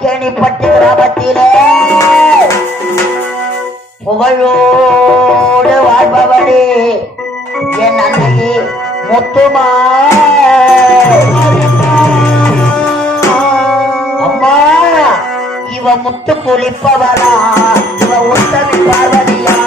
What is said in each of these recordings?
கேணிப்பட்டு கிராமத்திலே புகழோடு வாழ்பவளே என் அன்னையே முத்துமா. அம்மா இவ முத்து குளிப்பவளா, இவ உத்தமி பார்வதியா.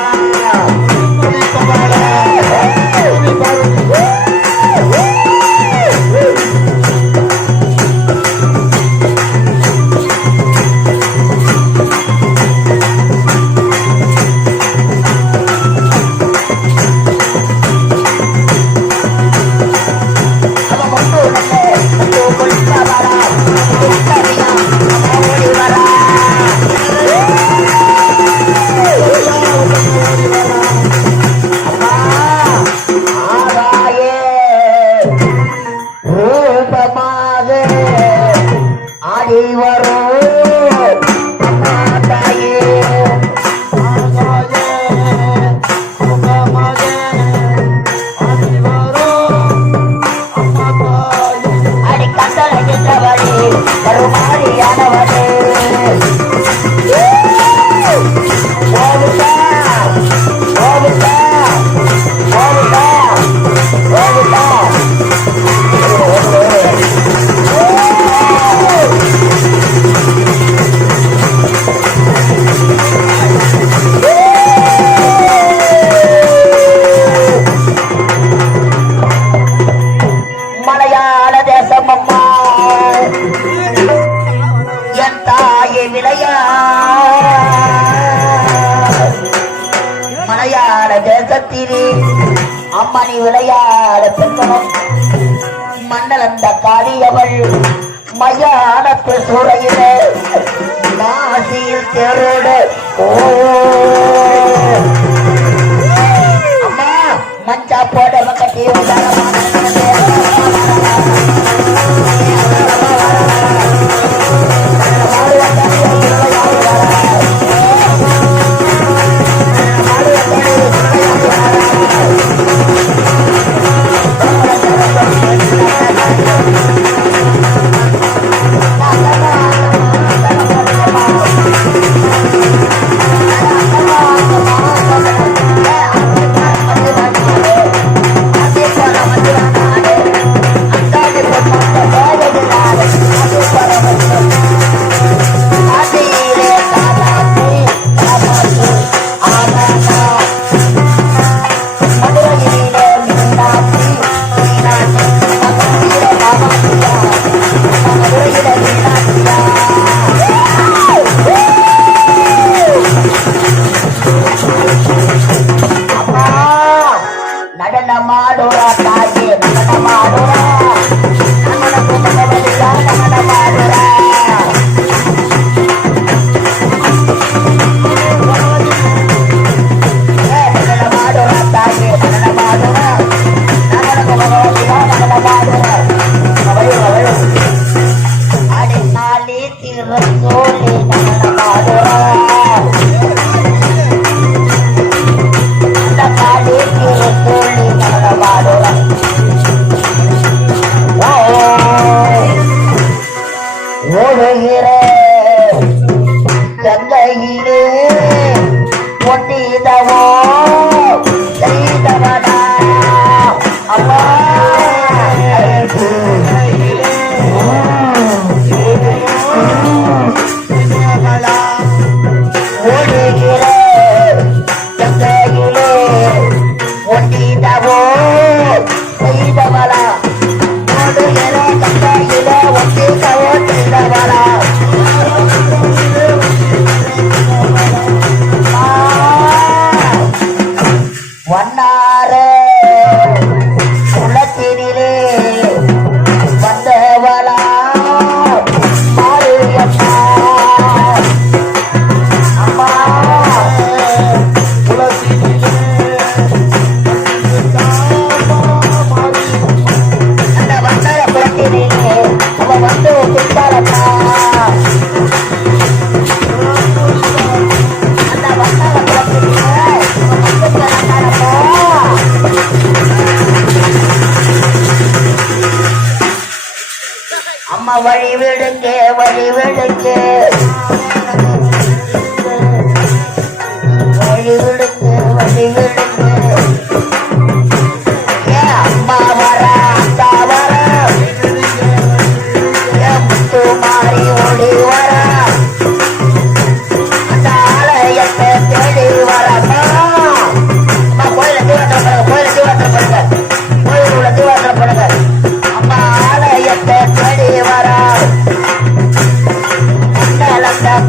அம்மணி விளையாட பெண்களும் மண்டலந்த காளியவள் மையானத்து சூறையிலே நாசியில் தேரோடு அம்மா மஞ்சா போட கட்டி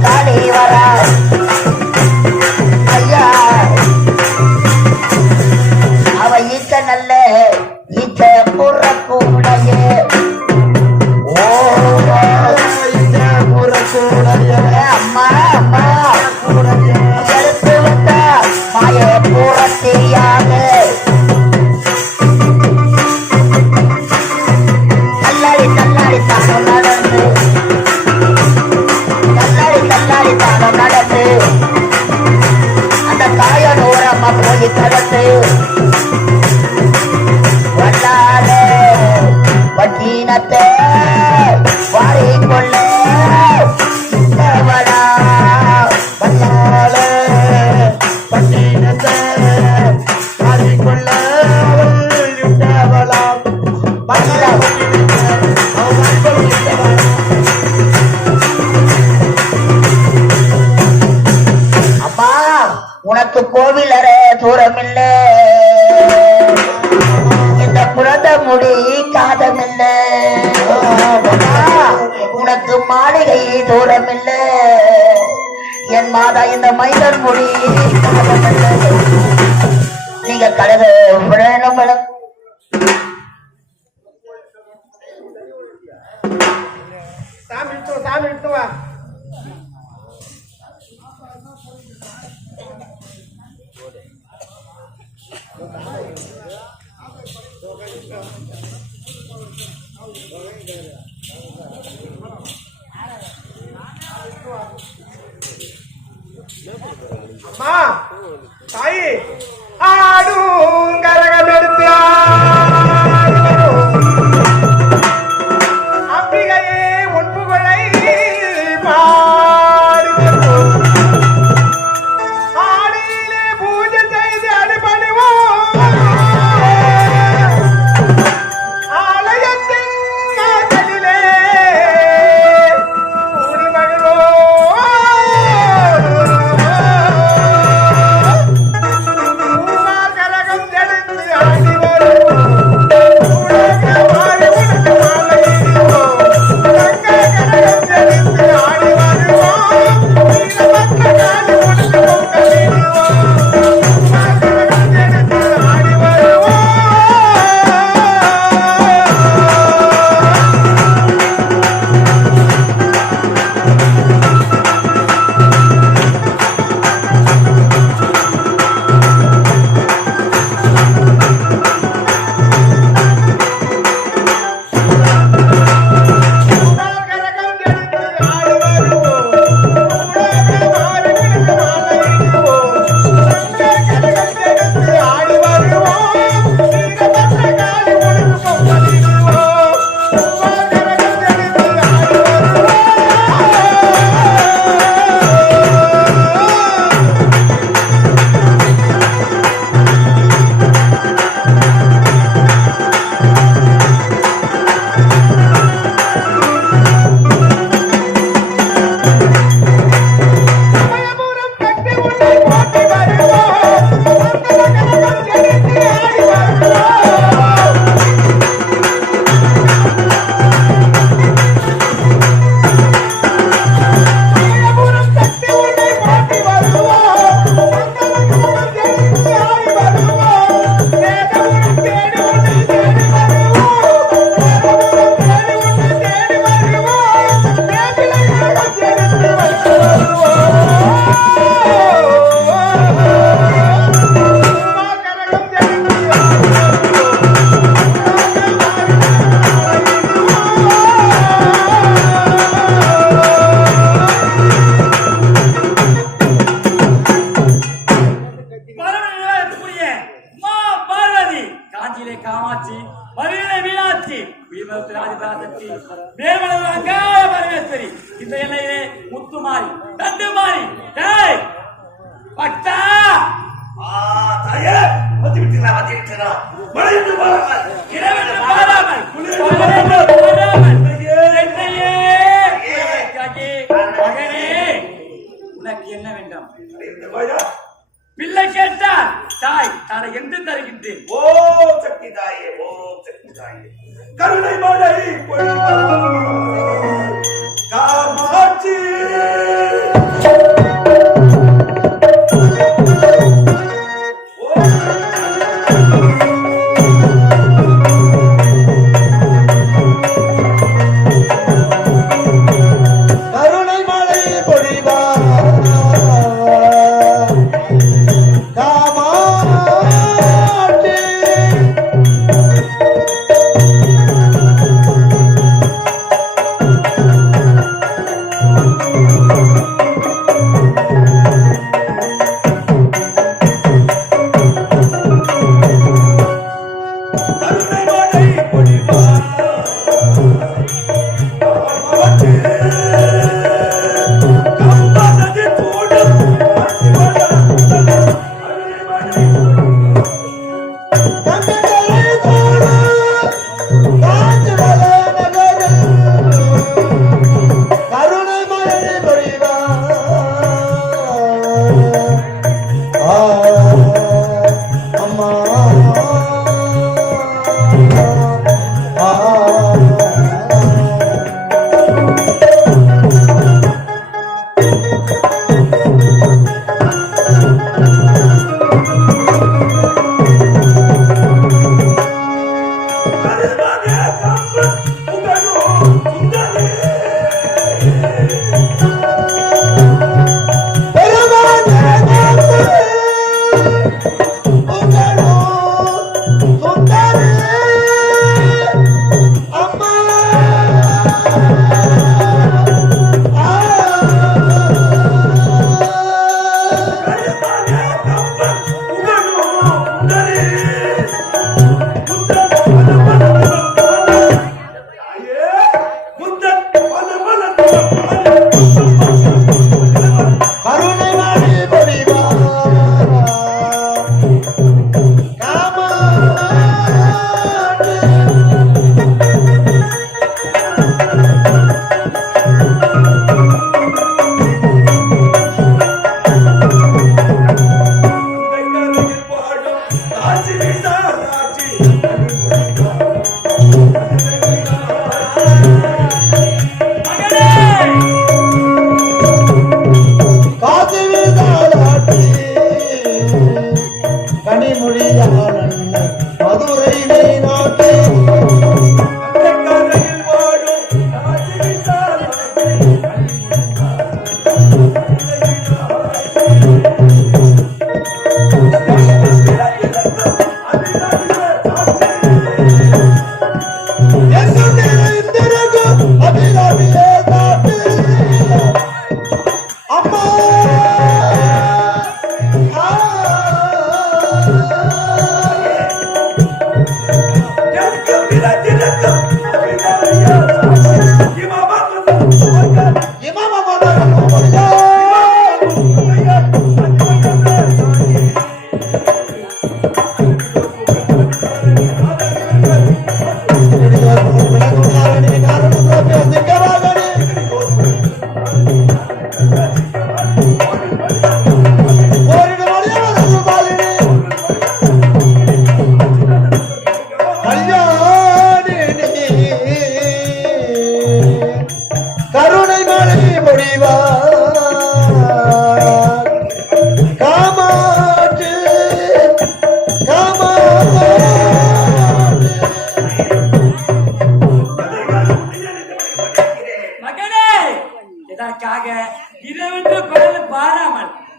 காளி வரா ஐயா அவ ஈச்ச நல்ல ஈச்ச புறக்கூடைய அம்மா அம்மா எடுத்து வந்த மாய பூரத்தியாக தள்ளாடி தள்ளாடி தானம் நடந்து தள்ளாடி தள்ளாடி தானம் நடந்து அந்த காயனோரம்மா போய் கடந்து வல்லாத பட்டினத்தை வாரிக்கொள்ள வல்லா வல்லாத பட்டினத்தை வாரிக்கொள்ள அம்மா உனக்கு கோவில் அற தூரமில்ல இந்த புரத முடி காதமில்ல உனக்கு மாளிகை தூரமில்ல என் மாதா இந்த மைதன் முடி காதமில்ல நீங்க கலக விழணும் சாமி இட்டு வா அம்மா தாயி ஆடும் கரகம் எடுத்து அம்பிகையே உன்புகளை ஆடியிலே பூஜை செய்து அடிபணிவோம் ஆலயத்தின் காதலிலே கூடி மகிழ்வோம் கரகம் எடுத்து ஆடி வருவோம் முத்துமாரி தண்டுமாரி பட்டா தாயே வந்து விட்டுறா மழைந்து பாராமல் இரவென்று பாராமல் மகனே உனக்கு என்ன வேண்டாம் பிள்ளை கேட்டால் தாய் தலை என்று தருகின்றேன். ஓ சக்தி தாயே, ஓ சக்தி தாயே, கருணை மழை காமாட்சி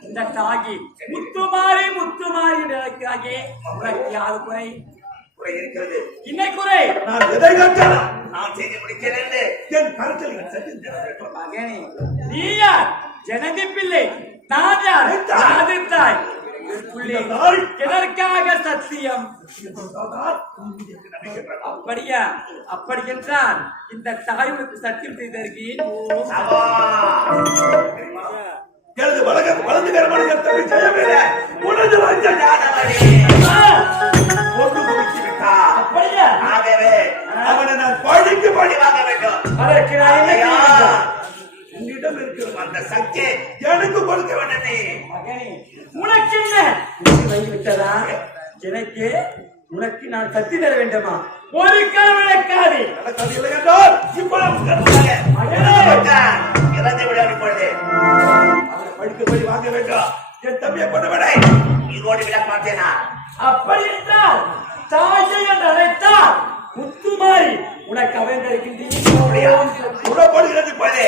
இந்த தாகி முத்துமாரி நிலைக்காகி உனக்கு யாது குறை குறை இருக்கிறது. என்ன குறை? நான் எதை கண்டாலும் நான் செய்து முடிக்கிறேன் என் கருத்தில் மகனே, நீ யார்? ஜனதி பிள்ளை. நான் யார்? தாய். எதற்காக சத்தியம்? அப்படியா? அப்படி என்றால் இந்த தாயுக்கு சத்தியம் செய்திருக்கேன். எனது வலது கரமான கர்த்தரை செய்யவில்லை. உனது வஞ்ச ஞானவரே ஒன்று முடித்து விட்டார். அப்படியா? ஆகவே அவனை நான் பழிக்கு பழி வாங்க வேண்டும். உன்னிடம் இருக்கிற அந்த சக்தி எனக்கு கொடுக்க வேண்டும். நீ உனக்கு என்ன விட்டதா? எனக்கு உனக்கு நான் சக்தி தர வேண்டுமா? ஒரு காலம் நடக்காது. இல்லை என்றால் இப்பொழுது இறந்து விட இப்பொழுது அவனை பழிக்கு பழி வாங்க வேண்டும். என் தம்பியை கொண்டு விட இதோடு விட மாட்டேனா? அப்படி என்றால் தாயை என்று அழைத்தால் முத்துமாரி உனக்கு அவன் உடப்படுகிறது இப்பொழுது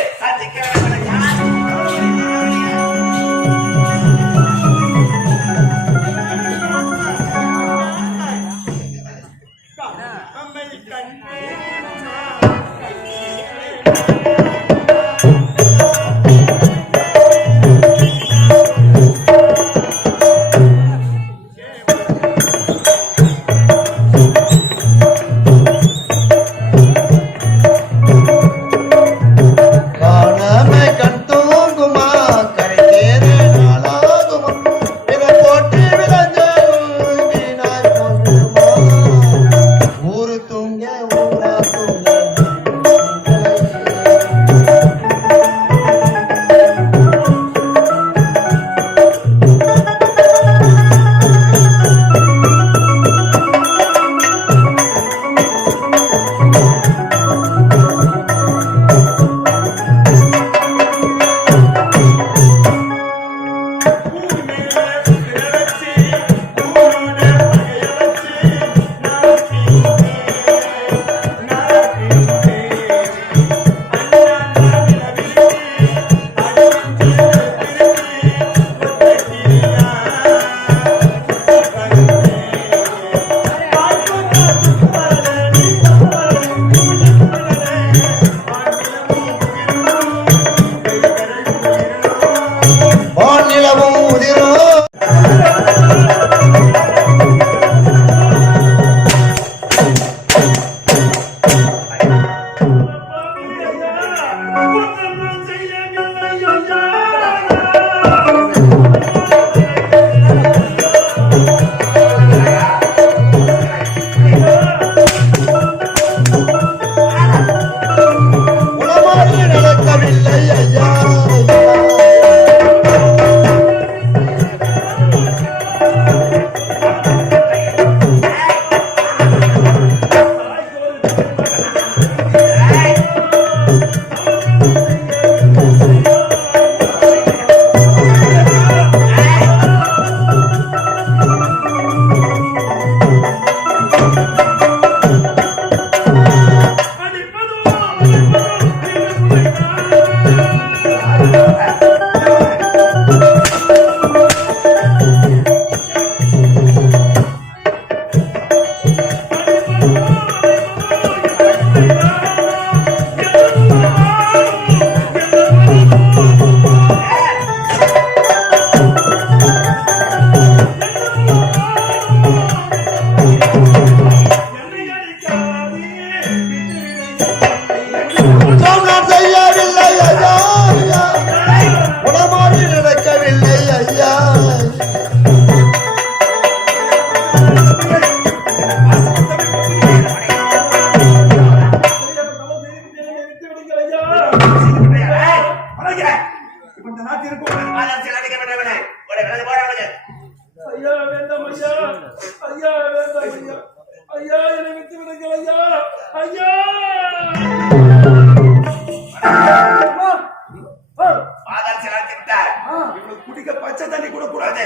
குடிக்க பச்சை தண்ணி கூட கூடாது.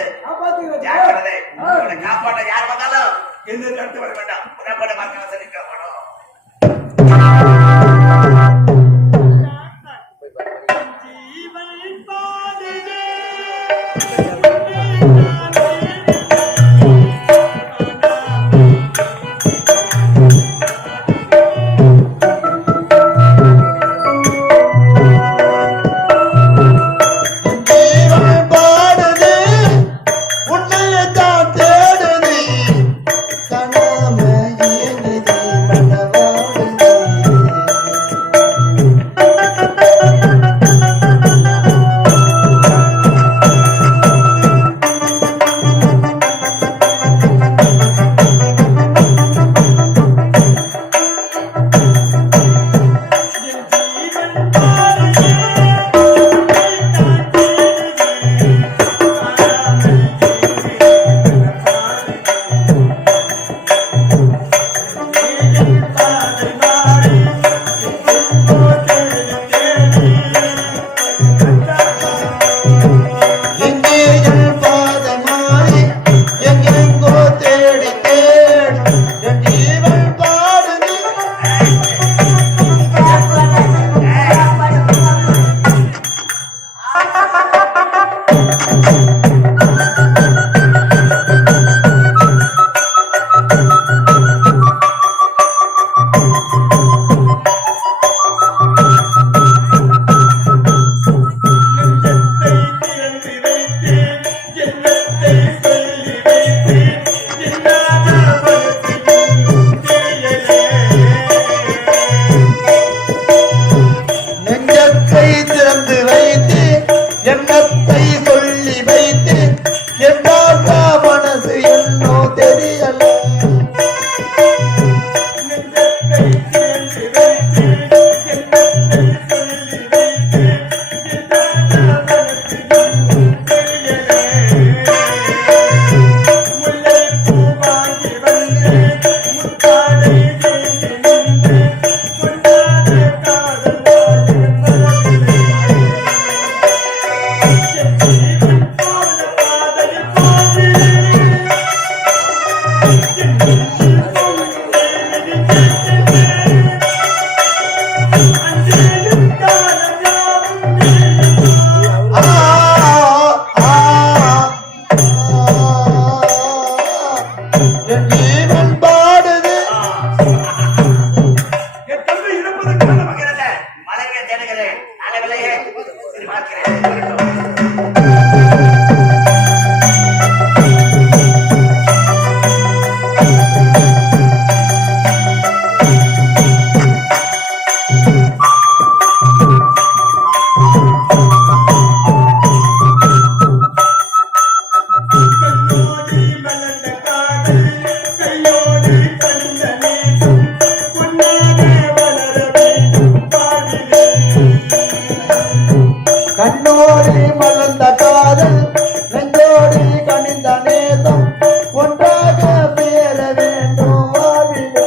காப்பாட்ட யார் வந்தாலும் என்ன கட்டு வர வேண்டாம். புறப்பட பார்க்க வசதிக்க வேணும். நெஞ்சத்தை சொல்லி வைத்து எந்தாக்க மனசு என்னோ தெரியல. என் ஜீவன் பாடுது. என் தம்பி இருப்பதற்கு மகிறத மலையை தேடுகிறேன். அளவிலேயே சரி பார்க்கிறேன். கண்ணோடி மலர்ந்த காதல் நெஞ்சோடி கனிந்த நேசம் ஒன்றாக பேர வேண்டும் வாழ்விலே.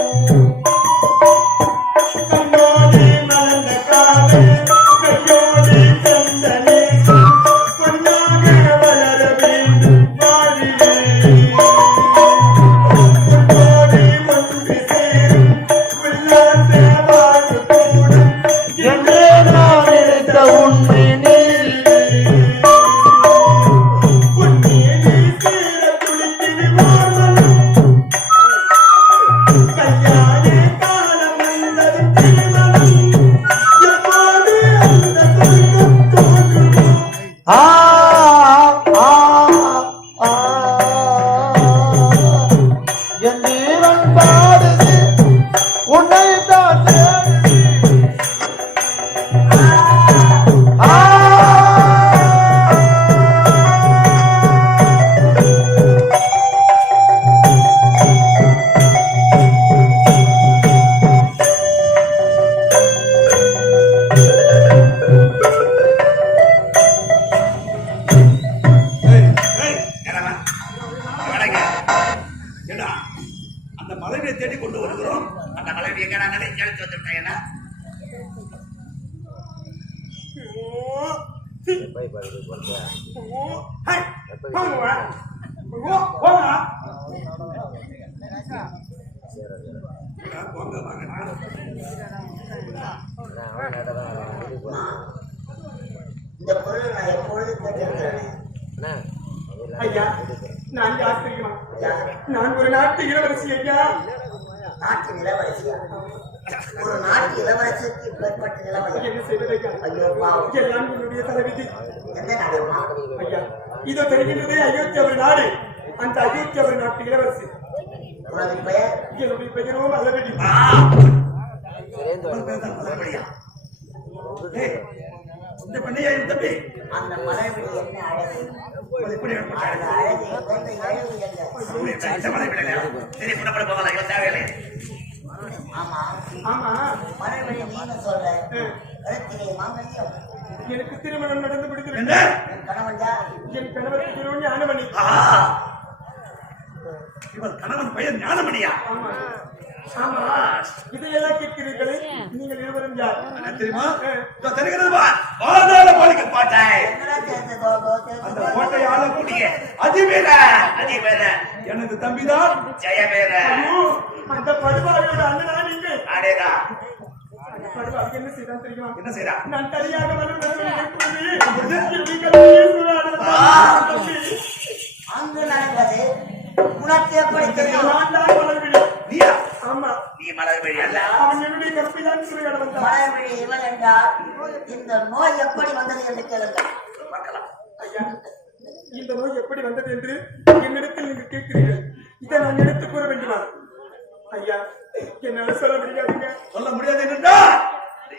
கண்ணோடி மலர்ந்த காதல் நெஞ்சோடி கனிந்த நேசம் ஒன்றாக வளர வேண்டும் வாழ்விலே. ஒன்றோடி ஒன்று சேரும் உல்லாச வாழ்வு கூடும் என்றே நான் நினைத்த உண்மை என் ஜீவன் பாடுது உன்னை தான் தேடுது. அந்த மலையை தேடி கொண்டு வருகிறோம். அந்த மலை எங்க நான் எடுத்து வந்து விட்டேன். இந்த பொருளை நான் எப்பொழுது கேட்டிருக்கிறேன். ஐயா, நான் யார் தெரியுமா? நான் ஒரு நாட்டு இளவரசி ஐயா. நாட்டு இளவரசியா? ஒரு நாட்டு இளவரசிக்கு மேற்பட்ட நிலைமை என்ன செய்வது ஐயா? ஐயோ பாவம். எல்லாம் என்னுடைய தலைவிதி. எந்த நாடுமா? ஐயா, இதோ தெரிகின்றதே அயோத்தி அவர் நாடு. அந்த அயோத்தி அவர் நாட்டு இளவரசி. உனது பெயர்? என்னுடைய பெயரும் அளவெடி. இந்த பண்ணையா என் தம்பி? அந்த மலைவிடி என்ன அழகு! எப்படி அந்த அழகு எந்த அழகு என்ன? இந்த மலை விடலையா? சரி புறப்பட போகலாம். இவன் தேவையில்லை. ஆமா ஆமா, மலைவிடி நீங்க சொல்ற கருத்திலே மாங்கல்யம் எனக்கு திருமணம் நடந்து விடுகிறது. என்ன? என் கணவன் யார்? என் கணவர் திரு ஞானமணி. இவன் கணவன் பெயர் ஞானமணியா? ஆமா ஆமா, இதையெல்லாம் கேட்கிறீர்களே, நீங்கள் இருவரும் யார்? என்ன தெரியுமா? இதோ தெரிகிறது பார். பாதாள கோழிக்கு கோட்டை. என்னடா சேர்த்து அந்த கோட்டை ஆளக்கூடிய அதிவேர எனது தம்பிதான் ஜெயவேர. ஐயோ, அந்த படுபாவியோட அண்ணனா நீங்க? அதேதா. படுபாவி என்ன செய்தான் தெரியுமா? என்ன செய்யறா? நான் தனியாக அங்கு நடந்தது உனக்கு எப்படி தெரியும்? நீயா? ஆமா, நீ மலர்விழி அல்ல. அவன் என்னுடைய கற்பிதான் சுவையாட வந்தான். மலைவிடி இவள் என்றால் இந்த நோய் எப்படி வந்தது என்று கேளுங்கள். பார்க்கலாம். ஐயா, இந்த நோய் எப்படி வந்தது என்று என்னிடத்தில் நீங்கள் கேட்கிறீர்கள். இதை நான் எடுத்துக் கூற வேண்டுமா? ஐயா, என்னால சொல்ல முடியாதுங்க. சொல்ல முடியாது என்றா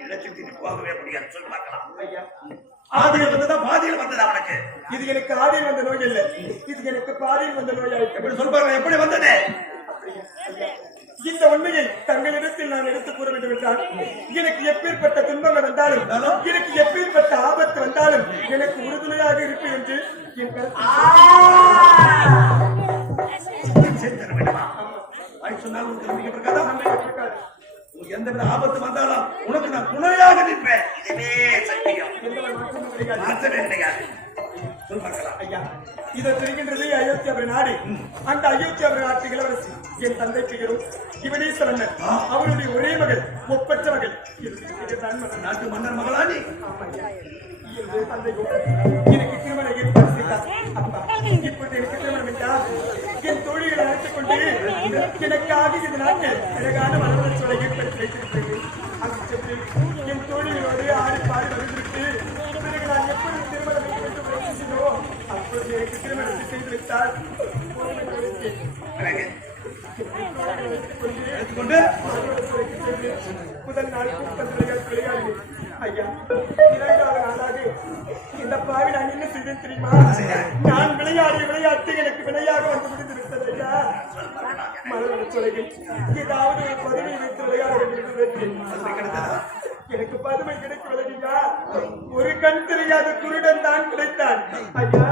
இடத்துக்கு போகவே முடியாது. சொல்லி பார்க்கலாம். ஐயா, ஆதியில் வந்ததா பாதியில் வந்ததா உனக்கு? இது எனக்கு ஆதியில் வந்த நோய் இல்லை, இது எனக்கு பாதியில் வந்த நோயாயிற்று. எப்படி சொல்பாரு? எப்படி வந்தது? இந்த உண்மையை தங்களிடத்தில் நான் எடுத்துக் கூற வேண்டும் என்றால், எனக்கு எப்பேற்பட்ட துன்பங்கள் வந்தாலும், எனக்கு எப்பேற்பட்ட ஆபத்து வந்தாலும் எனக்கு உறுதுணையாக இருப்பேன் என்று என் சேர்த்து வேண்டுமா? வாய் சொன்னால் உனக்கு நம்பிக்கை இருக்காதா? உனக்கு எந்தவித ஆபத்து வந்தாலும் உனக்கு நான் துணையாக நிற்பேன். இதுவே சத்தியம், மாற்றமே கிடையாது. சொல் பார்க்கலாம். ஐயா, இதை தெரிகின்றது அயோத்தியாபுர நாடு. அந்த அயோத்தியாபுர நாட்டு இளவரசி என் தந்தை பெயரும் யுவனேஸ்வரன். அவருடைய ஒரே மகள், ஒப்பற்ற மகள். நாட்டு மன்னர் மகளானி. தந்தை எனக்கு திருமணம் ஏற்பாடு செய்தார். இப்பொழுது எனக்கு திருமணம் என்றால் என் தோழிகளை அழைத்துக் கொண்டு எனக்காக இந்த நாட்டில் அழகான மனவள சோலை ஏற்படுத்தி வைத்திருக்கிறது. அங்கு சென்று என் தோழிகளோடு ஆடி பாடி வருகிறது. பிறகு நான் எப்பொழுது திருமணம் செய்தோ அப்பொழுது எனக்கு திருமணத்தை செய்து வைத்தால் முதல் நாள் கூட்டத்தில் விளையாடுவேன். ஐயா, இரண்டாவது நாளாக இந்த பாவி நான் என்ன செய்தேன் தெரியுமா? நான் விளையாடிய விளையாட்டு எனக்கு வினையாக வந்து முடிந்து விட்டது. ஐயா, மலர்வள சோலையில் ஏதாவது ஒரு பதவியை வைத்து விளையாட வேண்டும் என்று எனக்கு பதுமை கிடைக்கவில்லையா? ஒரு கண் தெரியாத குருடன் தான் கிடைத்தான். ஐயா,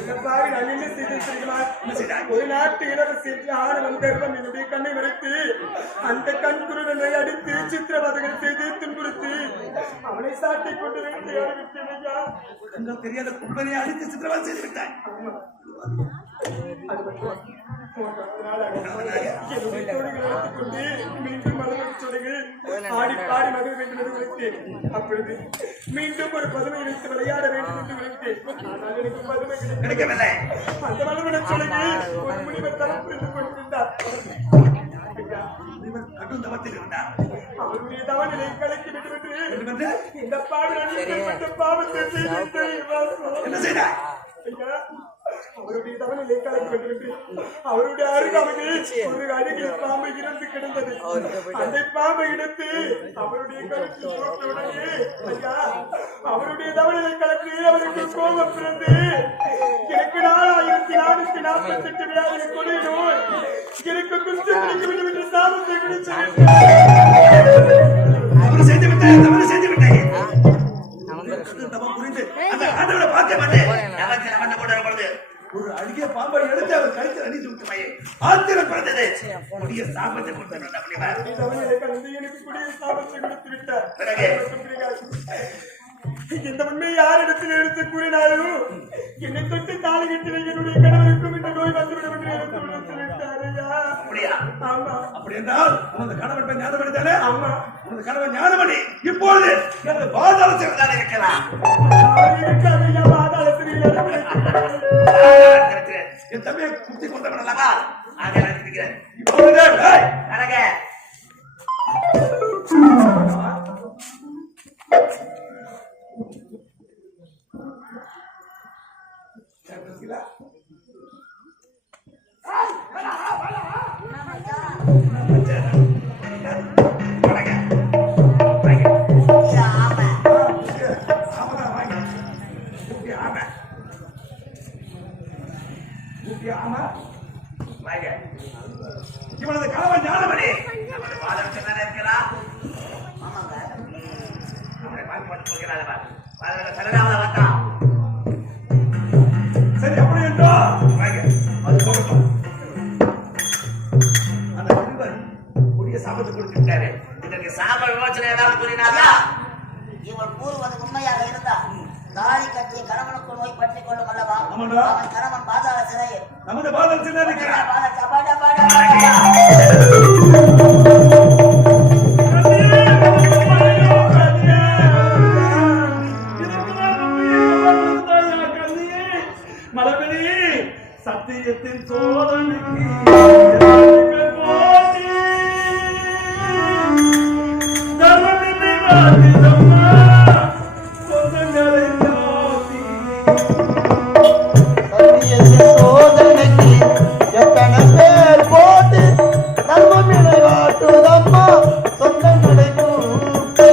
இந்த பாவி நான் என்ன செய்தேன் தெரியுமா? ஒரு நாட்டு இளவரசி ஆணவம் கர்வம் என்னுடைய கண்ணை மறைத்து அந்த கண் குருடனை அடித்து சித்திரவதைகள் செய்து துன்புறுத்தி அவனை சாட்டிக் கொண்டு விட்டேன். ஐயா, கண்கள் தெரியாத குருடனை அடித்து சித்திரவதை செய்து விட்டாய். மீண்டும் ஆடி பாடி மகிழ வேண்டும் என்று விளைத்தேன். அப்பொழுது மீண்டும் ஒரு பதுமை வைத்து விளையாட வேண்டும் என்று விளைத்தேன். ஆனால் எனக்கு பதுமை கிடைக்கவில்லை. அந்த மலர்வள சோலைக்கு ஒரு முனிவர் தவம் புரிந்து கொண்டிருந்தார். கடும் தவத்தில் இருந்தார். அவருடைய தவநிலை கலைக்கு விட்டுவிட்டு இந்த பாவத்தை பாவத்தை என்ன செய்தார்? அவருடைய தவநிலை கலைக்கு விட்டுவிட்டு அவருடைய அருகாமையில் ஒரு அருகில் பாம்பை இறந்து கிடந்தது. அந்த பாம்பை எடுத்து அவருடைய கழுத்தில் போட்டவுடனே ஐயா, அவருடைய தவநிலை கலக்கு அவருக்கு கோபம் பிறந்து எனக்கு 4448 விழாவினை கொலை நோய் எனக்கு குற்றம் கிடைக்க வேண்டும் என்று சாபத்தை குடிச்சேன். செய்து விட்டாய், தவறு செய்து விட்டாய். தவம் புரிந்து அந்த ஆண்டவனை பார்க்க மாட்டேன். ஒரு அழுகிய பாம்பை எடுத்து அவர் கழுத்தில் அணிந்து விட்டு ஆத்திரம் பிறந்தது. கொடிய சாபத்தை கொடுத்தார். எனக்கு கொடிய சாபத்தை கொடுத்து விட்டார். இந்த உண்மை யாரிடத்தில் எடுத்து கூறினாலும் என்னை தொட்டு தாலி கட்டின என்னுடைய கணவருக்கும் இந்த நோய் வந்துவிடும் என்று எடுத்து விட்டாரையா? ஆமா. அப்படி என்றால் உனது கணவன் ஞானமணி தானே? ஆமா. உனது கணவன் ஞானமணி இப்பொழுது எனது பாதாளத்தில் தான் இருக்கிறார். என் தம்பியை குத்தி கொண்டவன் அல்லவா? இப்பொழுது இவனது கணவன் ஞானமணி அவனது பாதத்தில் தானே இருக்கிறார். சரி, அப்படி என்றோ அது போகட்டும். அந்த சிறுவன் புதிய சாபத்தை கொடுத்து விட்டாரு. இதற்கு சாப விமோசனம் ஏதாவது கூறினாரா? இவள் கூறுவது உண்மையாக இருந்தா தாலி கட்டிய கணவனுக்கு நோய் பற்றி கொள்ளும் அல்லவா? அவன் கணவன் பாதாள சிறையில் நமது பாதாள சிறையில் இருக்கிறார். மலபெரி சத்தியத்தின் சோதனைக்கு எத்தனை பேர் போட்டு தர்மம் நிலைவாட்டுதம்மா சொந்தங்களை கூட்டி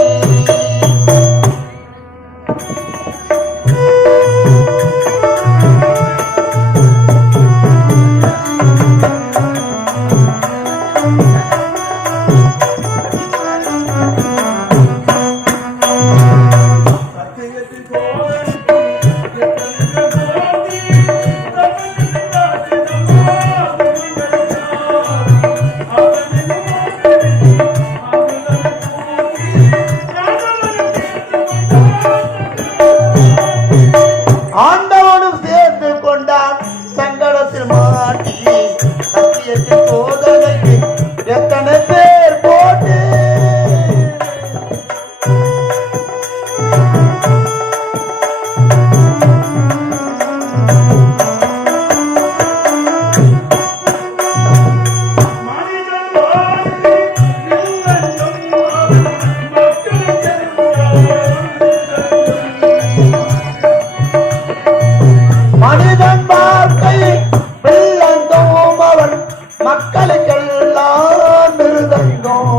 சேர்ந்து கொண்டான் சங்கடத்தில் மாட்டி சத்தியத்தின் சோதனைக்கு எத்தனை பேர் போட்டு மனிதன் வாழ்க்கை வெள்ளந்தோம் அவன் மக்களுக்கெல்லாம் மிருதங்கம்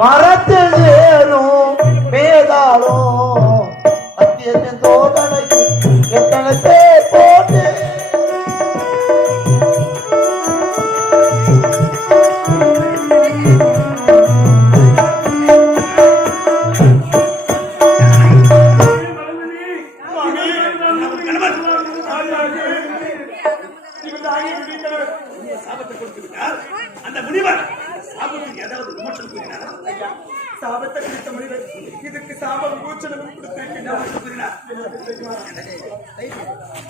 மரத்தில் ஏறும் பேதாலும் சத்தியத்தின் சோதனைக்கு எத்தனை பேர் போட்டு சாபத்தை கொடுத்திருக்கிறார். அந்த முனிவர் சாபத்துக்கு ஏதாவது விமர்சனம் கூறினாரா? சாபத்தை குறித்த மனிதர் இதுக்கு சாபம் பூச்சனம் கொடுத்திருக்கிறார்.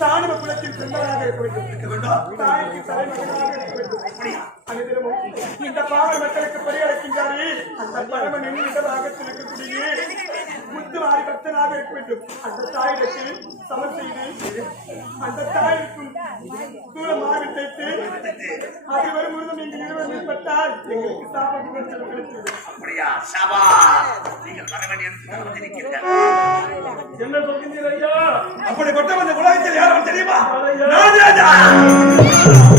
தானுவ குலத்தில் சென்றவராக இருக்க வேண்டும். தாய்க்கு தலைமகனாக இருக்க வேண்டும். அனைவரும் இந்த பாவ மக்களுக்கு பரிகரிக்கின்றாரே அந்த பரமன் எண்ணிட்ட பாகத்தில் இருக்கக்கூடிய முத்துவாரி பக்தனாக இருக்க வேண்டும். அந்த தாயிடத்தில் சமன் செய்து அந்த தாய்க்கும் தூரமாக தைத்து அது வரும் முழுதும் நீங்கள் இருவர் மேற்பட்டால் எங்களுக்கு சாபம் விமர்சனம் கிடைத்தது. அப்படியா? சாபா, நீங்கள் வர வேண்டிய இடத்துக்கு வந்திருக்கிறீர்கள். என்ன சொல்கின்றீர் ஐயா? அப்படிப்பட்ட அந்த உலகத்தில் யாரும் தெரியுமா? நான் ராஜா.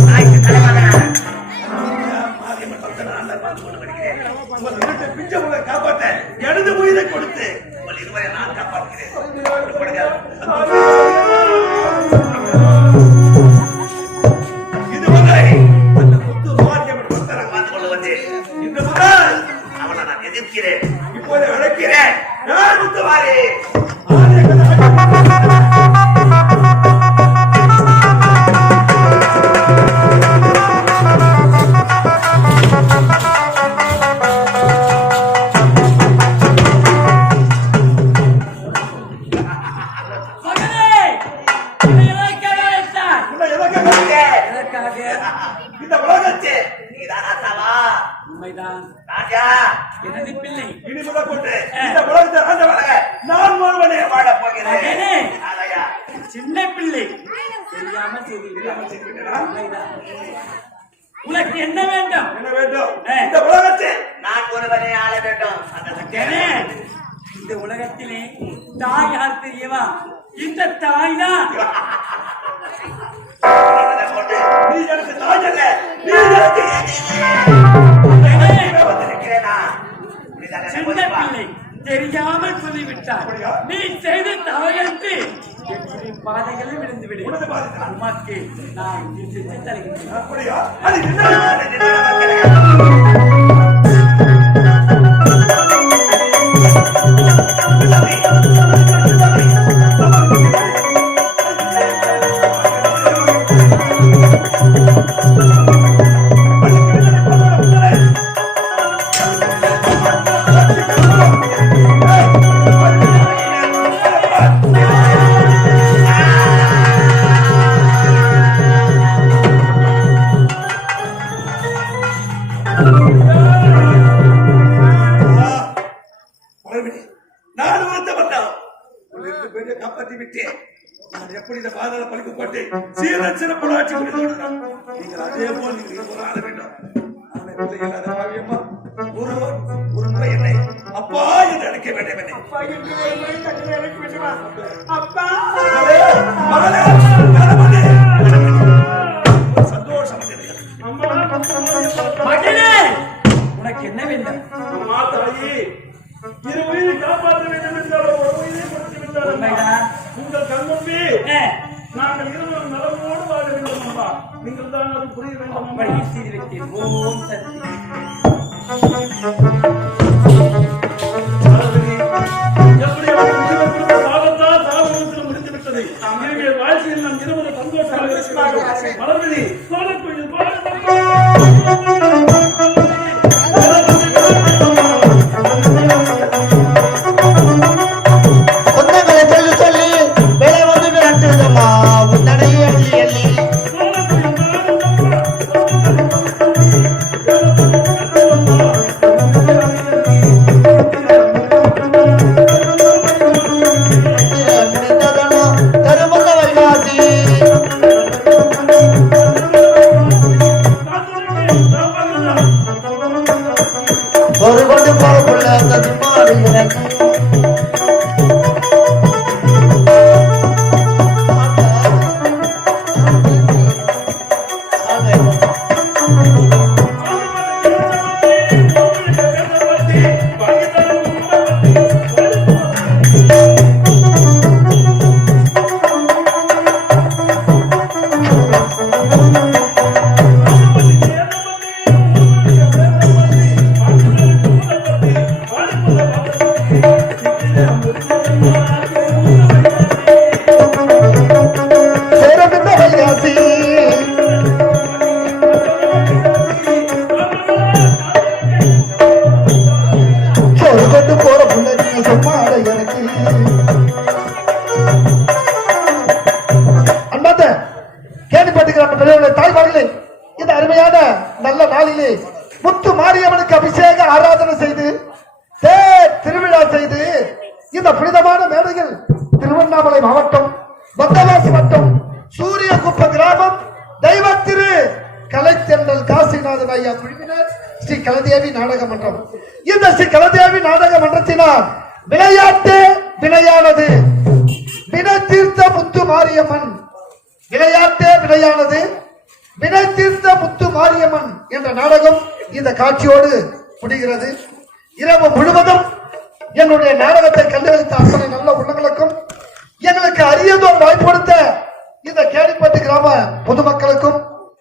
நாய்க்கு தலைமகன். மாரியம்மன் பக்தன் ஆண்டவர் பார்த்து கொண்டு வருகிறேன். உங்கள் வீட்டை பிஞ்ச உங்களை காப்பாற்ற எனது உயிரை கொடுத்து உங்கள் இருவரை நான் காப்பாற்றுகிறேன். இதுவரை அந்த முத்து மாரியம்மன் பக்தரை பார்த்து கொண்டு வந்தேன். இன்று முதல் அவனை நான் எதிர்க்கிறேன். இப்போது அழைக்கிறேன். நான் முத்துவாரி. இந்த உலகத்தில் நீதான் ராசாவா? உண்மைதான் ராஜா, எனது பிள்ளை. இனி முதற்கொண்டு இந்த உலகத்தை ஆண்டவனாக நான் ஒருவனே வாழப் போகிறேன். ஆலையா, சின்ன பிள்ளை தெரியாம செய்திருக்கிறேன். உனக்கு என்ன வேண்டும்? என்ன வேண்டும்? இந்த உலகத்தில் நான் ஒருவனே ஆள வேண்டும். அந்த சக்தியனே. இந்த உலகத்திலே தாய் யார் தெரியுமா? இந்த தாய் தான். நீ எனக்கு தாய் அல்ல, நீ எனக்கு வந்திருக்கிறேனா? சின்ன பிள்ளை தெரியாமல் சொல்லிவிட்டார். நீ செய்த தாயத்து பாதைகளில் விழுந்து விடு. உமக்கு நான் செஞ்சு தருகிறேன். அப்படியா? அது என்ன? நான் வருத்தப்பட்டோம். உன்னிருந்து பெரிய காப்பாற்றி விட்டேன். நான் எப்படி இந்த பாதாள பழிக்கப்பட்டு சீரன் சிறப்பு ஆட்சி புரிந்தோடுதான். நீங்கள் அதே போல் நீங்கள் இருவரும் ஆள வேண்டும். அவனை பிள்ளை இல்லாத பாவியம்மா ஒரு முறை என்னை அப்பா என்று அழைக்க வேண்டும். என்னை அப்பா என்று ஒரு முறை தங்களை அழைக்க வேண்டுமா? அப்பா மகளே, கணவனே, ஒரு சந்தோஷம் வந்திருக்கிறது. மகனே, உனக்கு என்ன வேண்டும்? அம்மா தாயி, இரு உயிரை காப்பாற்ற வேண்டும் என்றால் ஒரு உயிரை கொடுத்து விட்டார். உண்மைதான். உங்கள் கண்முன்பே நாங்கள் இருவரும் நலமோடு வாழ வேண்டும் அம்மா. நீங்கள் தான் அது புரிய வேண்டும் அம்மா. வழி செய்திருக்கிறேன். ஓம் சக்தி. எப்படி அவர்கள் சாபத்தால் சாபத்தில் முடிந்து விட்டது. எனவே வாழ்க்கையில் நாம் இருவரும் சந்தோஷமாக இருக்கிறோம். மலர்விழி சோழக்குயில் சொந்தங்களை சொல்லி சொல்லி வேலை வந்து விரட்டுதம்மா உன்னடை அள்ளி அள்ளி முடிந்ததனோ தருமந்த வைகாசி ஒரு கொண்டு போறக்குள்ள அந்த மாடு எனக்கு சேரமிந்த வைகாசி ஒரு கொண்டு போற புள்ள நீங்க சும்மாட எனக்கு அன்பாத்த கேள்விப்பட்டுக்கிற பெரியவர்களே தாய்மார்களே இந்த அருமையான நல்ல நாளிலே முத்து மாரியம்மனுக்கு அபிஷேக ஆராதனை செய்து திருவிழா செய்து இந்த புனிதமான மேடையில் திருவண்ணாமலை மாவட்டம் பந்தவாசி வட்டம் சூரியகுப்ப கிராமம் தெய்வ திரு கலைத்தென்றல் காசிநாதன் ஐயா குழுவினர் ஸ்ரீ கலதேவி நாடக மன்றம். இந்த ஸ்ரீ கலதேவி நாடக மன்றத்தினால் விளையாட்டு விளையானது வினை தீர்த்த முத்து மாரியம்மன் விளையாட்டே விளையானது வினை தீர்த்த முத்து மாரியம்மன் என்ற நாடகம் இந்த காட்சியோடு முடிகிறது. இரவு முழுவதும் எங்களுடைய நாடகத்தை கண்டுகளித்த அத்தனை நல்ல உள்ளங்களுக்கும் எங்களுக்கு அரியதோர் வாய்ப்பு கொடுத்த இந்த கேடிப்பட்டு கிராம பொதுமக்களுக்கும்